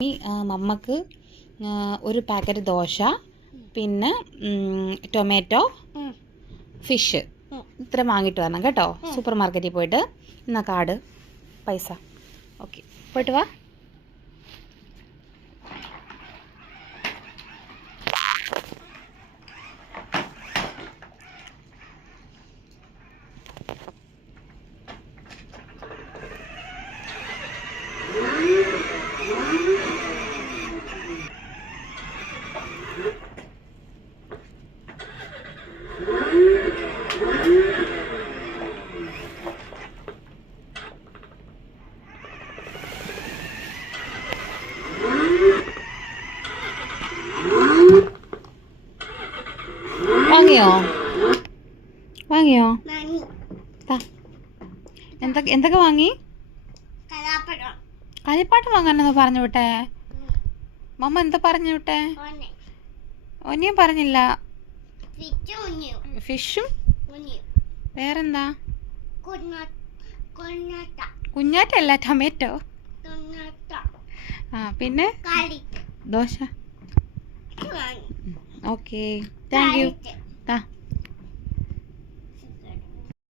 മമ്മക്ക് ഒരു പാക്കറ്റ് ദോശ, പിന്നെ tomato, fish ഇത്ര വാങ്ങിയിട്ട് വരണം കേട്ടോ. സൂപ്പർ മാർക്കറ്റിൽ പോയിട്ട്. എന്നാ കാർഡ്, പൈസ. ഓക്കെ, പോയിട്ട് വാ. വാങ്ങിയോ? എന്തൊക്കെ വാങ്ങി? കളിപ്പാട്ട് വാങ്ങാനെന്ന് പറഞ്ഞു വിട്ടേ? മമ്മ എന്താ പറഞ്ഞു വിട്ടേ? ഒന്നിയും പറഞ്ഞില്ല. ഫിഷും വേറെന്താ? കുഞ്ഞാറ്റല്ല, ടൊമാറ്റോ. പിന്നെ ദോശ. Okay, thank you.